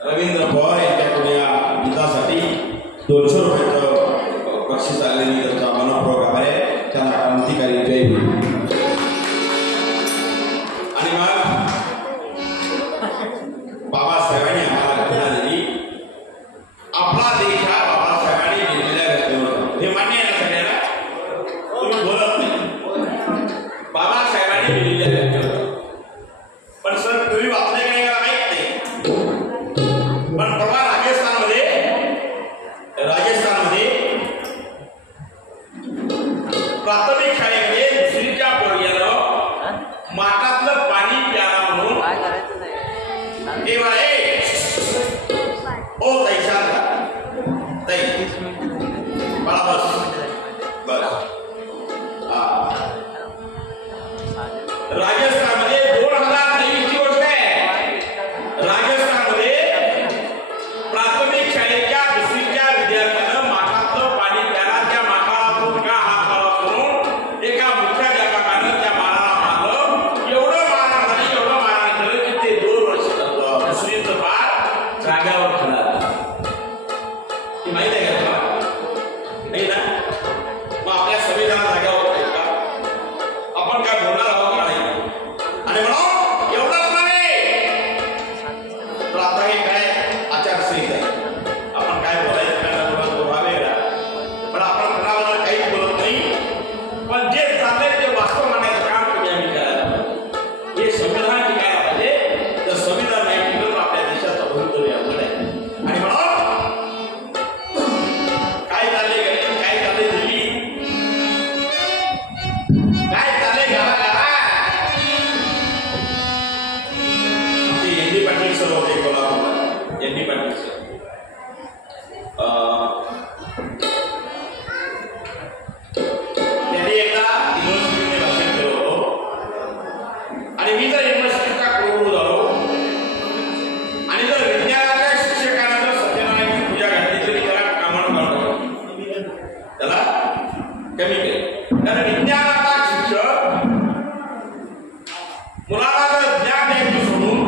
रवींद्र पवार यांच्याकडून या गीतासाठी 200 रुपयाचं बक्षीस आलेली त्यांचा मनपूर्वक आभार आहे. त्यांना क्रांतिकारी जय भीम. आणि मग बाबासाहेबांनी आम्हाला घटना दिली. आपला देश हा बाबासाहेबांनी लिहिलेल्या घटनेवर, हे मान्य आहे ना सगळ्यांना? तुम्ही बोलत नाही. बाबासाहेबांनी लिहिलेल्या घटनेवर. पण सर तुम्ही वाचले काय का माहित नाही. पण परवा राजस्थानमध्ये प्राथमिक शाळेमध्ये दुसरीच्या पोरग्यानं माठातलं पाणी प्याला म्हणून ओ ताई शांत ताई मला बस राजस्थानमध्ये 2023 ची गोष्ट आहे. राजस्थानमध्ये प्राथमिक शाळेच्या दुसरीच्या विद्यार्थ्यानं माठातलं पाणी प्याला. त्या माठातून का हात काढा करून एका मुख्याध्यापकानं त्या बाळाला मारलं. एवढं मारहाण झाली, एवढं मारहाण झालं की ते 2 वर्ष दुसरीचं बाळ जाग्यावर खाला. ती माहिती आहे का तुला? नाही ना? मग आपल्या संविधान जाग्यावर आहेत का? आपण काय बोलणार आहोत का नाही? आणि म्हणून एवढंच नाही तर आता हे काय आचारसंहिता आहे. आपण काय बोलायचं काय बोलावे का? पण आपण कोणाला काहीच बोलत नाही. पण जे चाललंय ते वास्तव मांडायचं काम तुम्ही आम्ही करायला. हे संविधान टिकायला पाहिजे. तर संविधान नाही टिकलं तर आपल्या देशाचं भवितव्य अवघड आहे. आणि म्हणून काय चाललंय गणित, काय चाललंय दिल्ली, काय चाललंय घराघरा. आमचे एन.डी. पाटील सर होते कोल्हापूरला. एन.डी. पाटील सर त्यांनी एकदा युनिव्हर्सिटीमध्ये भाषण केलं होतं. आणि मी जर युनिव्हर्सिटीचा कुलगुरू झालो आणि जर विज्ञानाच्या शिक्षकांना जर सत्यनारायणाची पूजा घातली तरी त्याला कामानं काढतो, त्याला कमी केलं. कारण विज्ञानाचा शिक्षक मुलाला जर ज्ञान द्यायचं सोडून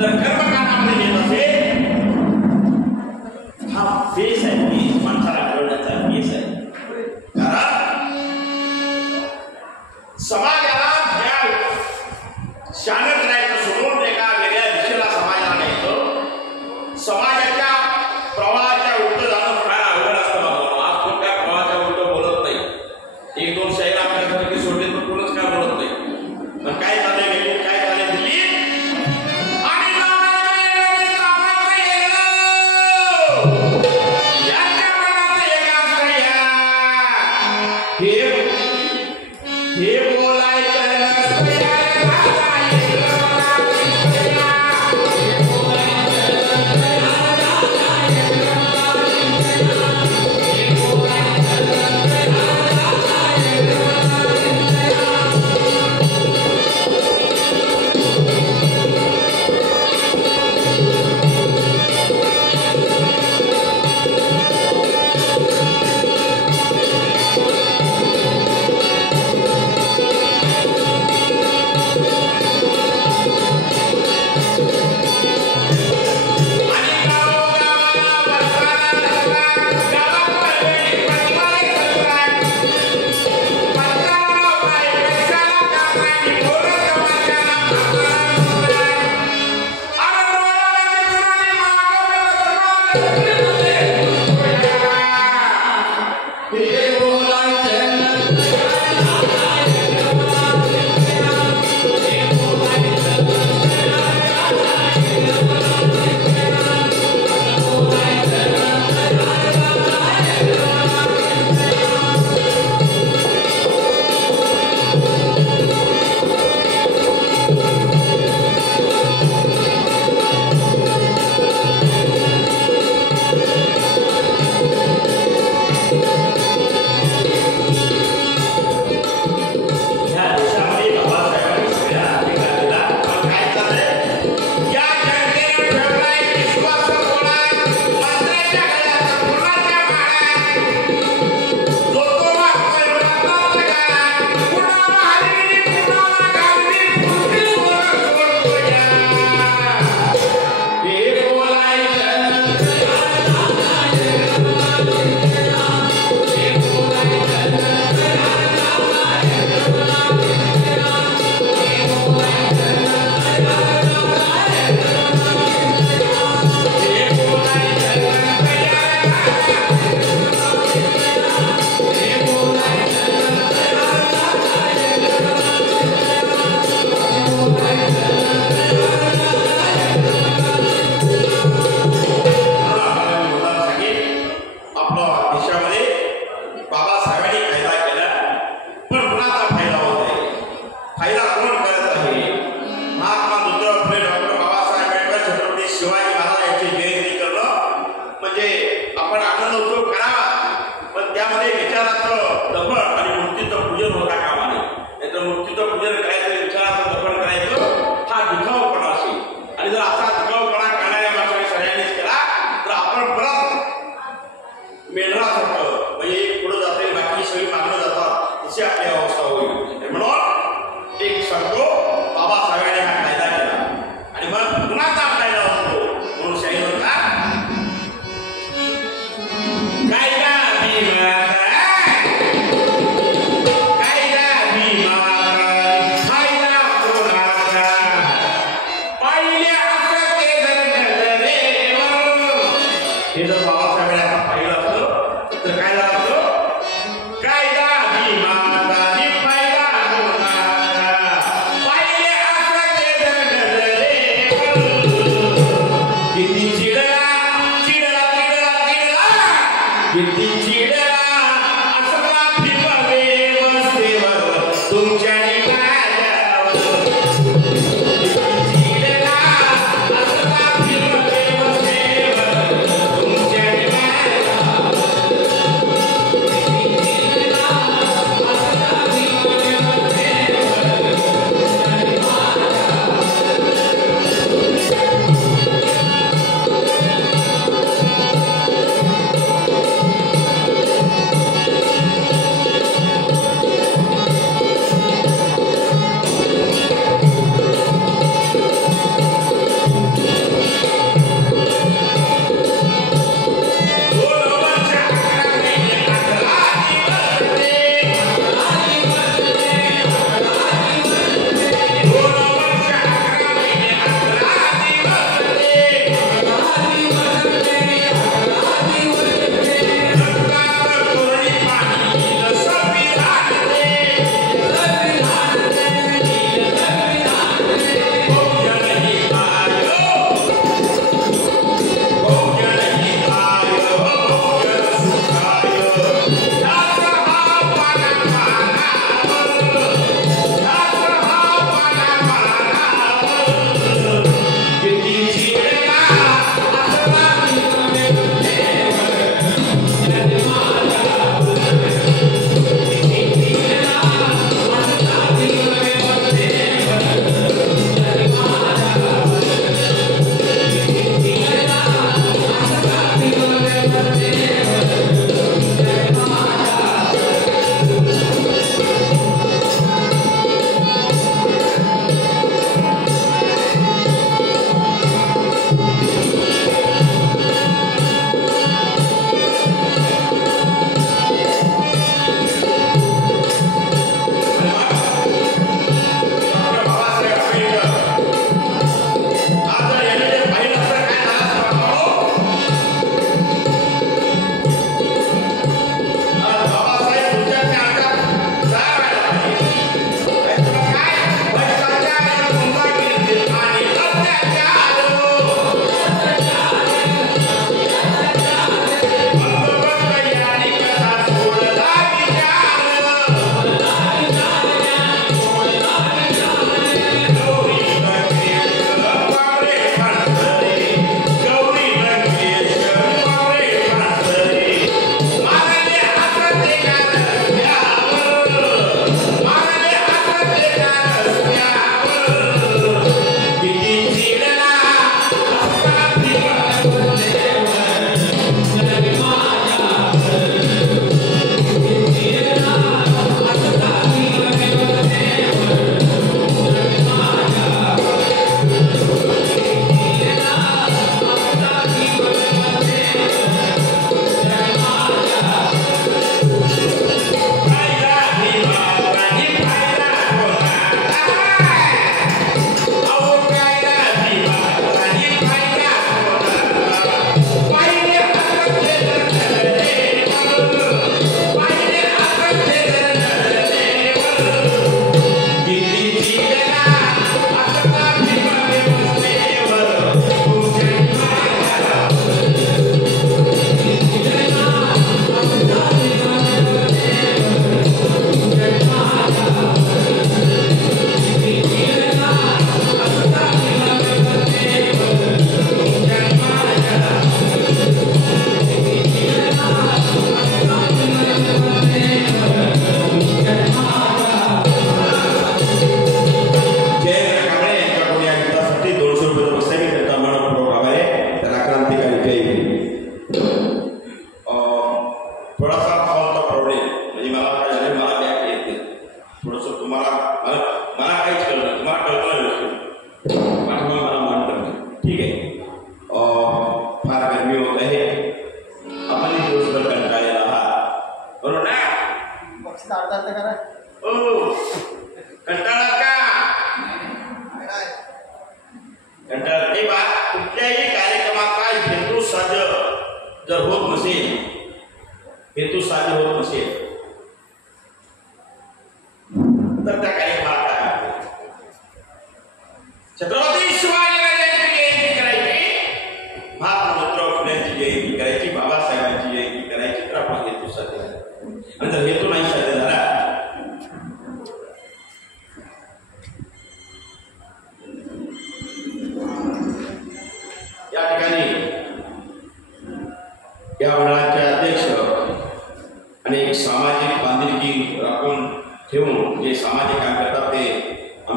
जर कर्मकांडामध्ये घेत असेल, हा बेस आहे. बेस माणसाला घडवण्याचा बेस आहे. कारण समाजाला शाणं करायचं सोडून एका वेगळ्या दिशेला समाजाला न्यायचं. समाजाच्या प्रवाहाच्या उलट जाणं फार अवघड असतं. बाबा आज कोण त्या प्रवाहाच्या उलट बोलत नाही. 1-2 शाहीर आपल्यासारखे सोडले तर कोणच काय बोलत नाही. पण काय चाललंय गेली, काय चाललंय दिल्ली आणि याच्या मनात एक आश्रय हे बोलायचं नसतं. फायदा कोण करत आहे? महात्मा ज्योतिराव फुले, डॉक्टर बाबासाहेब आंबेडकर, छत्रपती शिवाजी महाराज यांची जयंती करणं म्हणजे आपण आनंद उत्सव करावा, पण त्यामध्ये विचाराचं दफन आणि मूर्तीचं पूजन होता कामा नये. नाहीतर मूर्तीचं पूजन करायचं, विचाराचं दफन करायचं हा दिखाऊपणा असेल. आणि जर असा दिखाऊपणा करणाऱ्या माणसाने सगळ्यांनीच केला तर आपण परत मेंढरासारखं म्हणजे एक पुढे जाते बाकी सगळी मागणं जातात, तशी आपली अवस्था होईल. म्हणून एक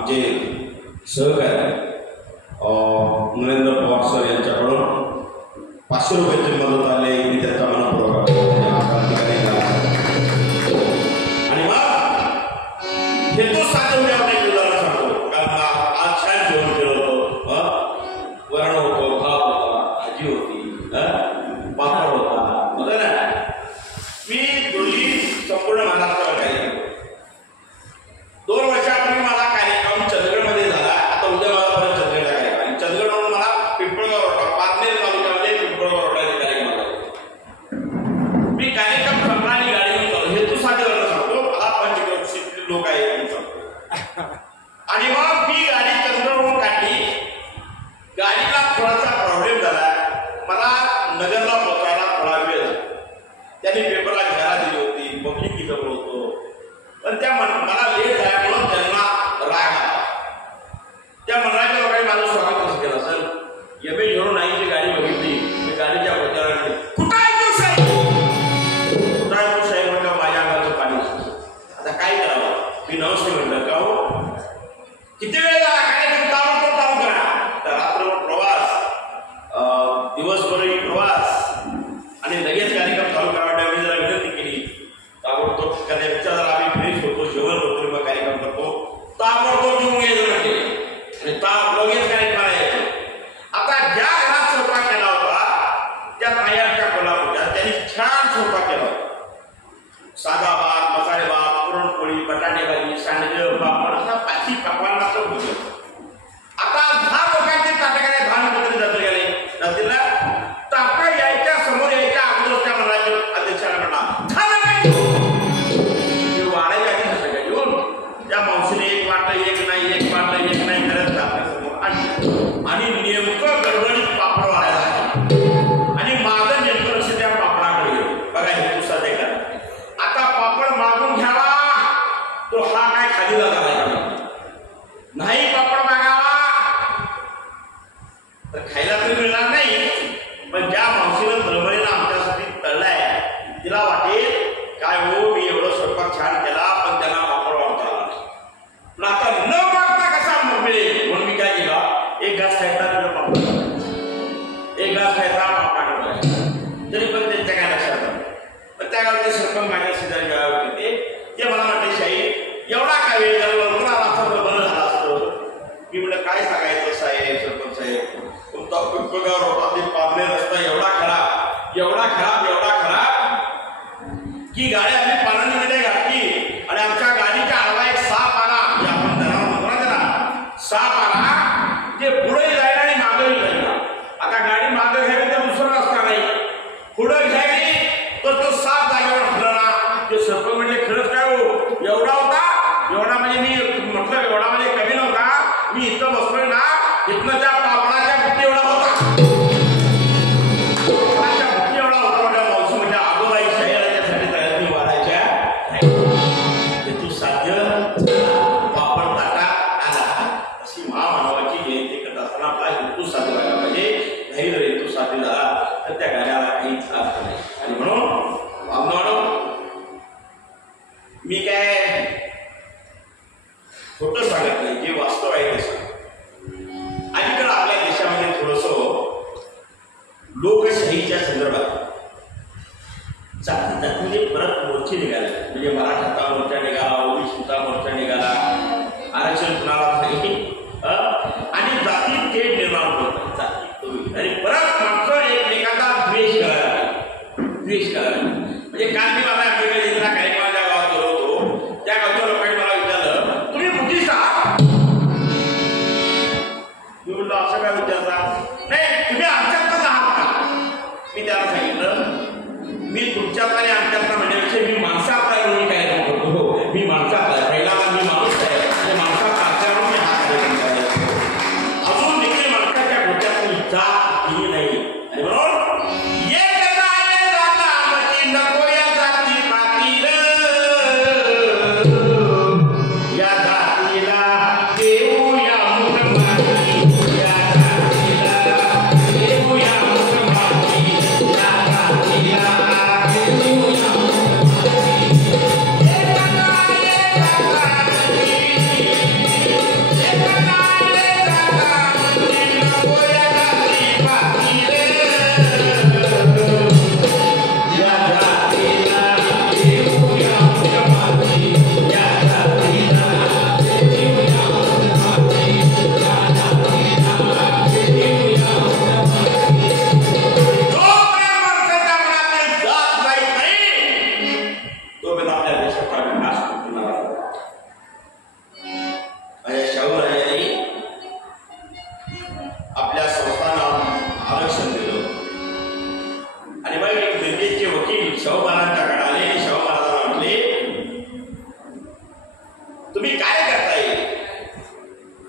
आमचे सहकारी नरेंद्र पवार सर यांच्याकडून 500 रुपयाची मदत आली. मी त्याचा मनपूर्वक आणि मग हेतू साध्य होण्यावर उदाहरण सांगतो. कारण आज छान जेवण केलं होतं, वरण होतं, भात होता, भाजी होती, पापड होता, बघा ना. मी पूर्वी संपूर्ण महाराष्ट्रावर कार्यक्रम 2 वर्षापूर्वी मला कार्यक्रम चंदगडमध्ये झाला. आता उद्या मला परत चंदगडला कार्यक्रम आणि चंदगडवरून मला पिंपळगाव रोडा पारनेर तालुक्यामध्ये पिंपळगाव रोडाचे कार्यक्रम आला. मी कार्यक्रम संपला आणि गाडीवर चालू. हेतू साध्यावर सांगतो, मला 5 लोक आहेत आणि मग मी गाडी चंदगडवरून काढली. गाडीला थोडासा प्रॉब्लेम झाला. मला नगरला पोहोचायला थोडा वेळ झाला. त्यांनी पेपरला घ्यायला दिली होती, पब्लिक इथं होतो, पण त्या मला लेट झाल्यामुळं त्यांना राग आला. त्या मंडळाच्या लोकांनी माझं स्वागत कसं केलं. सर MH09ची गाडी बघितली, मी गाडीच्या प्रचाराने कुठं आहे तू साहेब, कुठं आहे तू साहेब म्हटलं. माझ्या अंगाचं पाणी. आता काय करावं. मी नमस्ते म्हटलं. का हो किती वेळ झाला, काय ताबडतोब चालू करा. तर रात्रभर प्रवास, दिवसभरही प्रवास आणि लगेच कार्यक्रम चालू करावा. मी जरा विनंती केली ताबडतोब करण्यापेक्षा जर आम्ही फ्रेश होतो, जेवण होतो, मग कार्यक्रम करतो, ताबडतोब जेवून घ्यायचं म्हणजे आणि लगेच कार्यक्रम यायचं. आता ज्या घरात स्वयंपाक केला होता त्या ताईच्या कोल्हापूरच्या, त्यांनी छान स्वयंपाक केला होता. साधा भात, मसाले भात, पुरणपोळी, बटाटे भाजी, सांडगे, पापड असा 5 पकवानाचं भोजन. आता 10 लोकांचे ताटकाने 10 पत्र जाते गेले जातील ना. तापा यायच्या समोर यायच्या अगोदर त्या मंडळाच्या अध्यक्षाला म्हणला झालं काय वाढायच्या आधी कसं काय येऊन त्या मावशीने एक वाटलं, एक नाही करत आपल्यासमोर आणि नेमकं गडबडीत पापड वाढायला आणि माझं नेमकं लक्ष त्या पापडाकडे गेलं. बघा हे दुसरा का आता पापड मागून घ्यावा तो हा काय खाली जाता नाही. पापड मागावा तर खायला तरी मिळणार नाही. पण ज्या मावशीनं तळमळीनं आमच्यासाठी तळलाय तिला वाटेल काय हो मी एवढं स्वयंपाक छान केला पण त्यांना पापड वाढता आला नाही. पण आता न मागता कसा मिळेल म्हणून मी काय केला, एक घास खायचा तिला पापड, एक घास खायचा पापडाकडे तरी पण त्यांच्या काय लक्षात आलं. पण त्या गावचे सरपंच माझ्या शेजारी गाव होते. ते मला म्हटले शाही एवढा काय वेळ झाला, लवकर आला असता बरं झालं असतं. मी म्हटलं काय सांगायचं साहेब, सरपंच साहेब, तुमचा पिंपळगाव रोडा ते पारनेर रस्ता एवढा खराब की गाड्या आम्ही पानाने मध्ये घातली आणि आमच्या गाडीच्या आडवा एक साप आला. म्हणजे आपण जनावर ना साप आला जे पुढे जायला आणि मागेही जायला. आता गाडी मागे घ्यावी तर दुसरा रस्ता नाही, पुढे घ्यावी तर तो साप जागेवर हलला. ते सरपंच म्हणजे खरंच काय हो एवढा होता, एवढा म्हणजे मी म्हटलं एवढा म्हणजे कमी नव्हता. मी इथं बसलोय ना, इथनं त्या पापडाच्या बुट्टी एवढा होता, बुट्टी एवढा होता. माझ्या मावशी म्हणजे आगोबाई शहराच्यासाठी तयारी वाढायच्या हेतू साध्य पापड ताटा आला. अशी महामानवाची जयंती करत असताना आपला हेतू साध्य व्हायला पाहिजे. नाही जर हेतू साध्य झाला तर त्या गाण्याला काहीच अर्थ नाही. आणि म्हणून मी काय खोटं सांगत नाही, जे वास्तव आहे ते सांग. अलीकडे आपल्या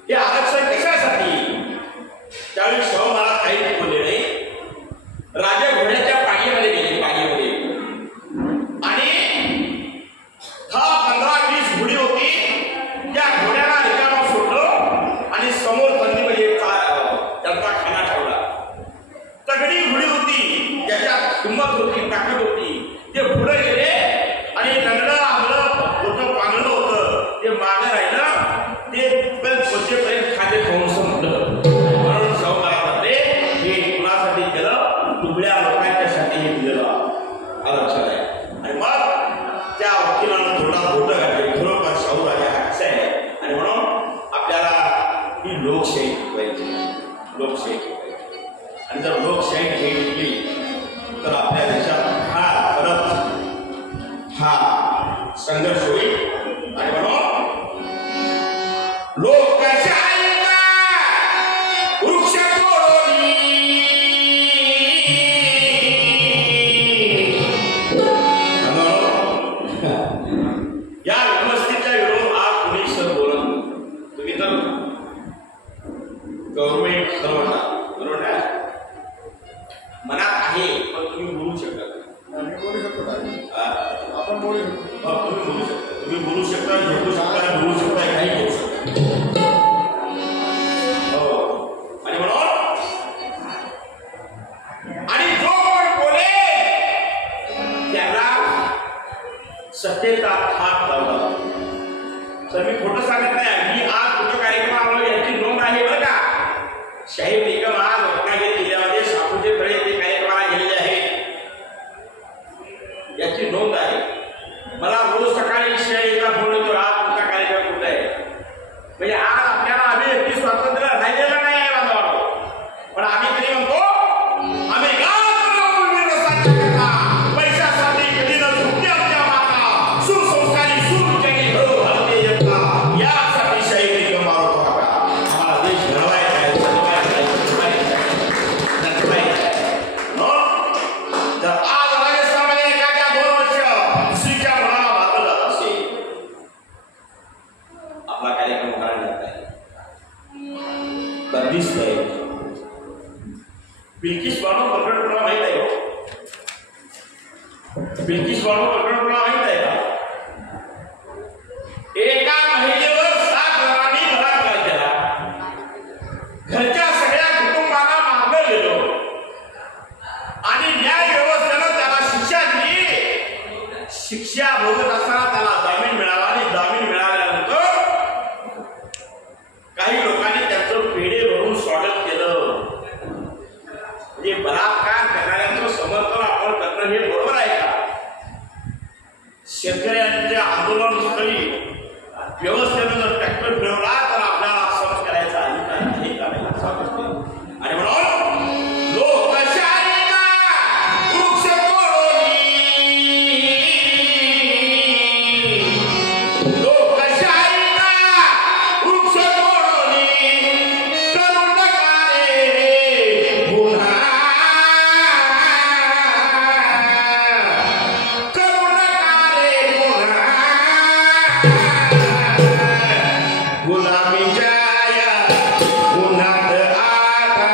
हे आरक्षण कशासाठी? त्यावेळी शाहू महाराज काही बोलले नाही. राजे घोड्याच्या पाठीमध्ये गेले, पाठीमध्ये, आणि 15-20 घोडी होती. त्या घोड्याला रिकामा सोडलं आणि समोर तंदीमध्ये त्यांचा खाना ठेवला. तगडी घोडी होती, त्याच्यात हिंमत होती, ताकद होती. ते पुढे गेले आणि लंगडं आंगलं होतं, पांगलं होतं, ते मागं राहिलं. ते पोचेपर्यंत खाते खाऊन संपलं. म्हणून शाहू महाराज म्हणते हे कुणासाठी केलं? दुबळ्या लोकांच्यासाठी हे दिलेलं आरक्षण आहे. आणि मग त्या वकिलानं थोडा बोटं घातले. खरोखर शाहू राजा हा कसा आहे. आणि म्हणून आपल्याला ही लोकशाही शिकवायची, लोकशाही शिकवायची. आणि जर लोकशाही हे शिकली तर आपल्या देशात हा परत हा संघर्ष होईल. आणि म्हणून लोकशाहीचा वृक्ष या व्यवस्थेच्या विरोधात आज कोणी सर बोलत. तुम्ही तर गव्हर्नमेंट सर्वांना बरोबर ना मनात आहे, पण तुम्ही बोलू शकता. बोलू शकतो आपण, बोलू शकतो. तुम्ही बोलू शकता, तुम्ही बोलू शकता, झोपू शकता, बोलू शकता, काही करू शकता. हो. आणि म्हणून आणि जो कोण बोले त्याला सत्तेचा हात लावला. तर मी खोटं सांगत नाही. मी आज कुठं कार्यक्रम आलो याची नोंद आहे बरं का. शाहीर निगम आज रत्नागिरी जिल्ह्यामध्ये सापूचे तळे ते कार्यक्रमाला गेलेले आहेत, याची नोंद आहे. मला रोज सकाळी शाहीरला फोन येतो, आज तुमचा कार्यक्रम कुठे आहे. म्हणजे आज आपल्याला अभिव्यक्ती स्वातंत्र्य राहिलेलं नाही आहे बांधवांनो. पण आम्ही तरी म्हणतो आम्ही पैशासाठी कधी न झुकते आमच्या माता, सुसंस्कारी सुरुचारी घडो भारतीय जनता, यासाठी शाहीर निगम मारतो का. आम्हाला देश घडवायचा आहे, जर आज राजस्थानमध्ये एखाद्या 2 वर्ष दुसरीच्या मुलाला मारलं जात असेल, आपला कार्यक्रम करायला जात आहे, बंदिस्त आहे. बिल्किस बानो प्रकरण तुला माहित आहे का? बिल्किस बानो प्रकरण तुला माहित आहे का? एका महिलेवर 7 जणांनी बलात्कार केला. घरच्या सगळ्या कुटुंबाला मारलं गेलं आणि न्याय व्यवस्थेनं त्याला शिक्षा दिली. शिक्षा भोगत असताना त्याला जामीन मिळाला आणि जामीन मिळाल्यानंतर काही लोकांनी त्याचं पेढे भरून स्वागत केलं. म्हणजे बलात्कार करणाऱ्यांचं समर्थन आपण करणं हे बरोबर आहे का? शेतकऱ्यांच्या आंदोलनस्थळी व्यवस्थेनं जर ट्रॅक्टर फिरवला तर आपल्याला सर्च करायचा अधिकार नाही का? आणि म्हणून लोकशाहीचा वृक्ष लोकशाहीचा वृक्ष करू नका रे गुन्हा, करू नका रे गुन्हा. गुलामीच्या या उन्हात आता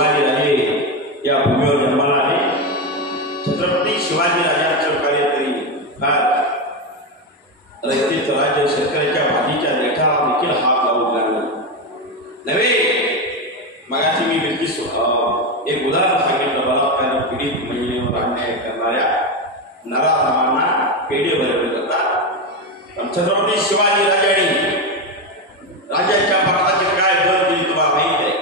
शिवाजीराजे या भूमीवर जन्माला आले. छत्रपती शिवाजीराजांचं कार्य तरी फार रयतेचं राज्य शेतकऱ्याच्या भाजीच्या देठाला देखील हात लावू लागला नव्हे. मगाशी मी एक उदाहरण सांगितलं. बलात्कार पीडित महिलेवर अन्याय करणाऱ्या नराधमांना पेढे भरले जातात. पण छत्रपती शिवाजीराजांनी राज्याच्या पक्षाचे काय दर दिली तुम्हाला माहीत आहे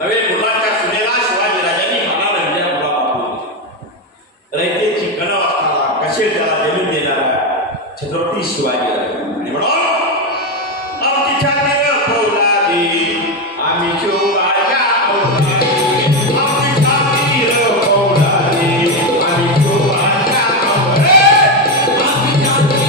नव्हे. मुलाच्या सुनेला शिवाजीराजांनी मनाला विद्या मुला पाठवली. रयतेची कणव असताना कसे त्याला जमीन देणारा छत्रपती शिवाजीराजे आणि म्हणून आमची छाती पौलादी आम्ही शिवाच्या पौलादी आमची छाती पौलादी आम्ही शिवाच्या आमची छाती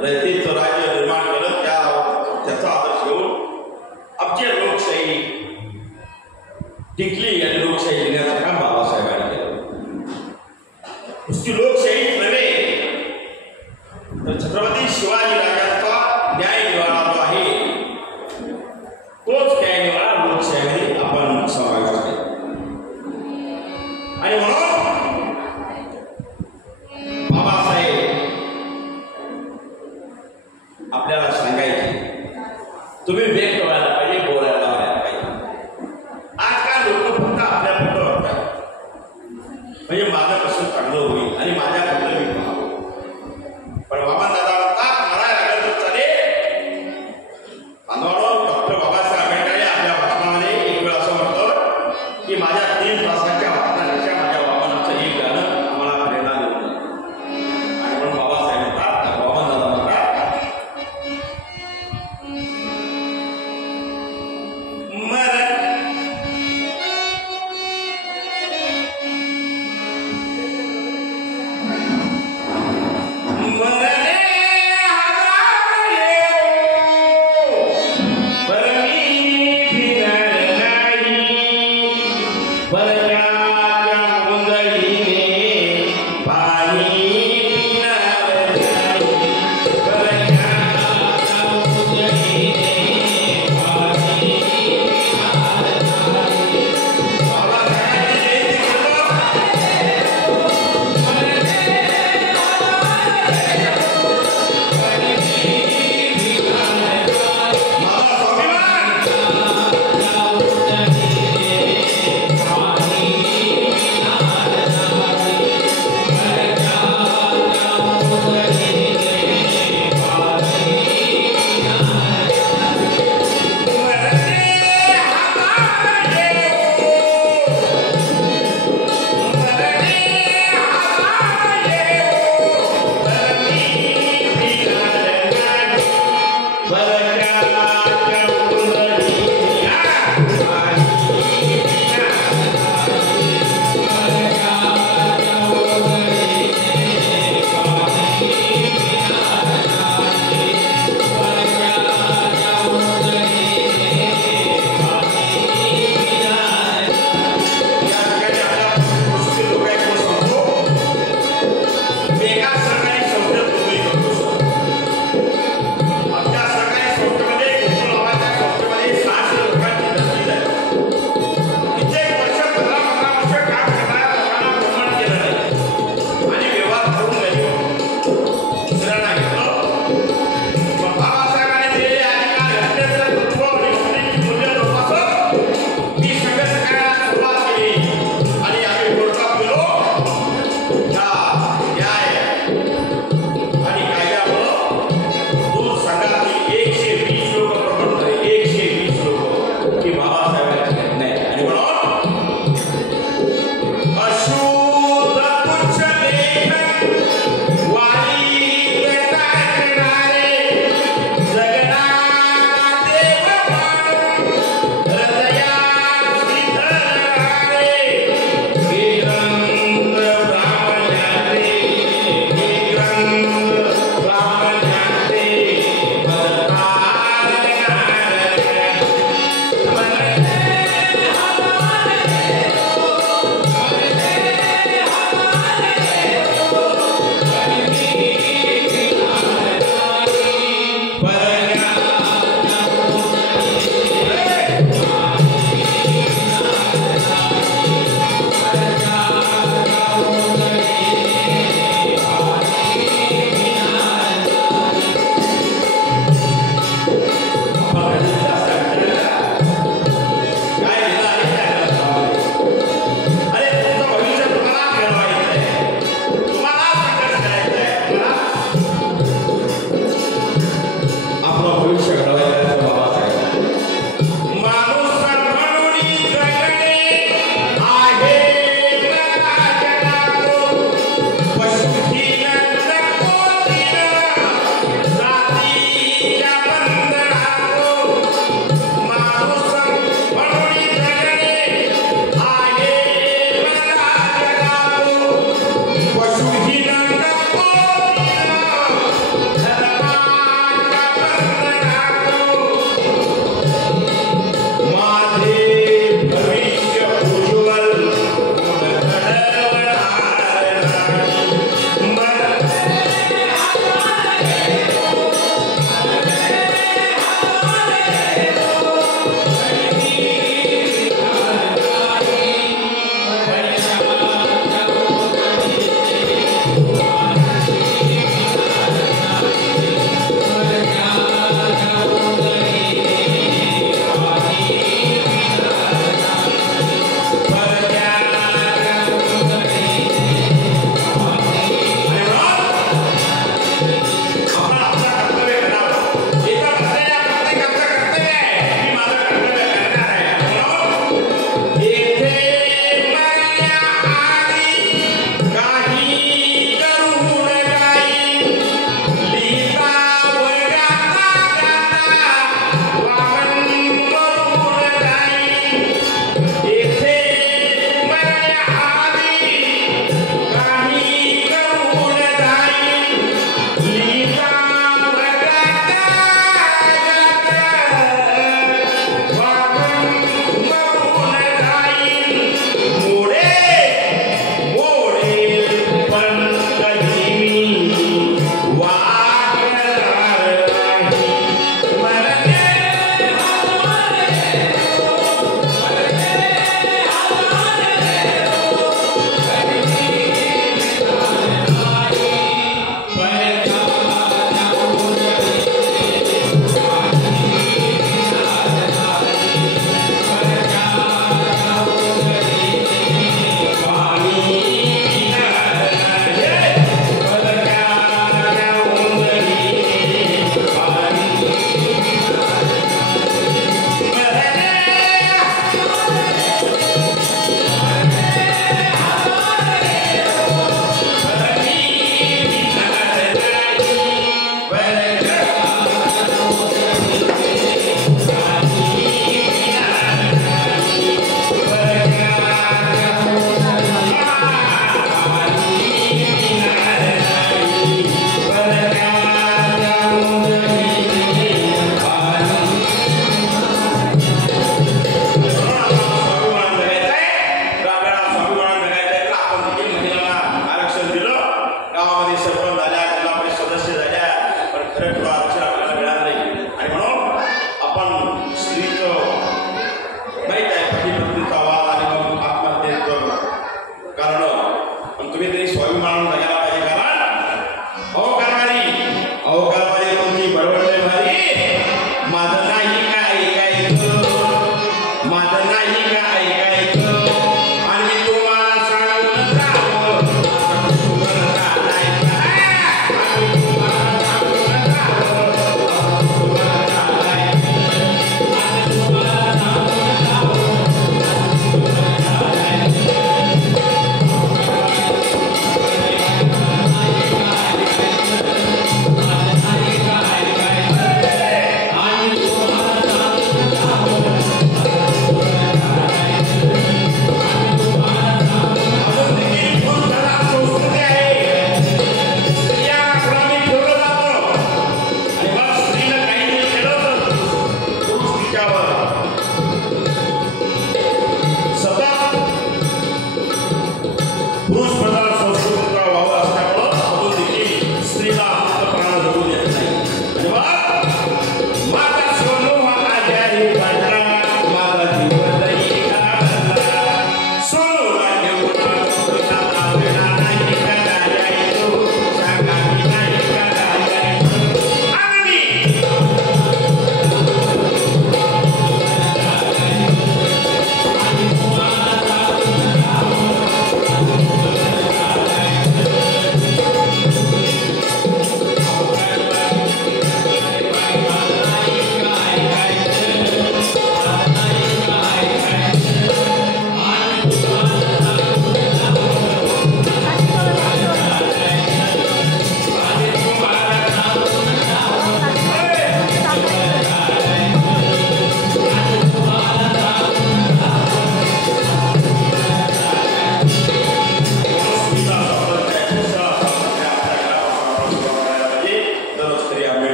रयतेचं राज्य निर्माण केलं, त्याचा आदर्श घेऊन आमची लोकशाही टिकली आणि लोकशाही देण्याचं काम बाबासाहेबांनी केलं. नुसती लोकशाहीच नव्हे तर छत्रपती शिवाजी राजांचा न्याय निवाडा जो आहे तोच न्याय निवाडा लोकशाहीमध्ये आपण समाविष्ट आहे. आणि म्हणून बाबासाहेब आपल्याला सांगायचे तुम्ही व्यक्त व्हायला पाहिजे, बोलायला व्हायला पाहिजे. आजकाल लोक फक्त आपल्याबद्दल वाटतात, म्हणजे माझं कसं चांगलं होईल आणि माझ्याबद्दल मी पाहावं. पण बाबा दादा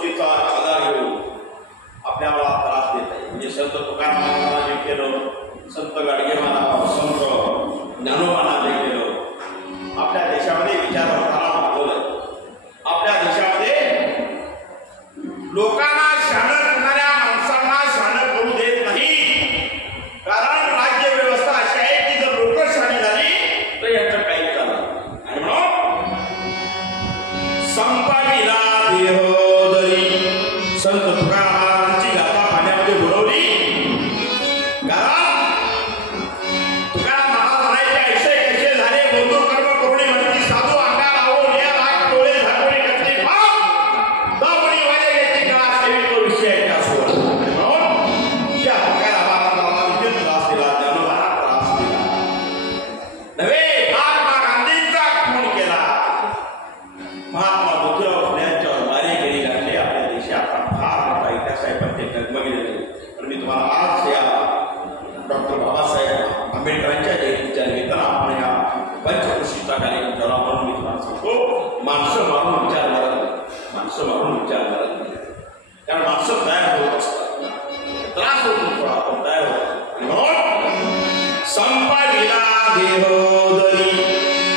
वस्तुस्थितीचा आधार घेऊन आपल्याला त्रास देत आहे. म्हणजे संत तुकारामांना जे केलं, संत गाडगे महाराज, संत ज्ञानोबांना जे केलं, आपल्या देशामध्ये विचारवंतांना मागवलं. आपल्या देशामध्ये लोकांना शाणं करणाऱ्या माणसांना शाणं करू देत नाही. कारण राज्य व्यवस्था अशी आहे की जर लोक शाणी झाली तर यांचं काही चालत. आणि म्हणून संपाविला देहोदरी संत तुकाराम महाराजांची गाथा पाण्यामध्ये बुडवली. कारण तुकाराम महाराज म्हणायचे ऐसे कैसे झाले बंधू कर्म करुणी म्हणती साधू अंगा लावून या लाख डोळे झाकून करते बाप दावणी वाले घेतली कळा सेवी तो विषय आहे त्या सोबत. म्हणून त्या तुकाराम महाराजांना विविध त्रास दिला, ज्ञानोबांना त्रास दिला. नव्हे महात्मा गांधींचा खून केला. महात्मा ज्योतिराव फुल्यांच्यावर मारेगिरी घातली. आपल्या देशात फार मोठा इतिहास आहे पण ते डगमगलेले. पण मी तुम्हाला आज या डॉक्टर बाबासाहेब आंबेडकरांच्या जयंतीच्या निमित्तानं आपण या पंचकृषीचा कार्यक्रम ठेवला. म्हणून मी तुम्हाला सांगतो, माणसं मारून विचार मारत नाही, माणसं मारून विचार मारत नाही. कारण माणसं तयार होत असतात, त्रास होतो थोडा पण तयार होतात. आणि म्हणून संपाविला देहोदरी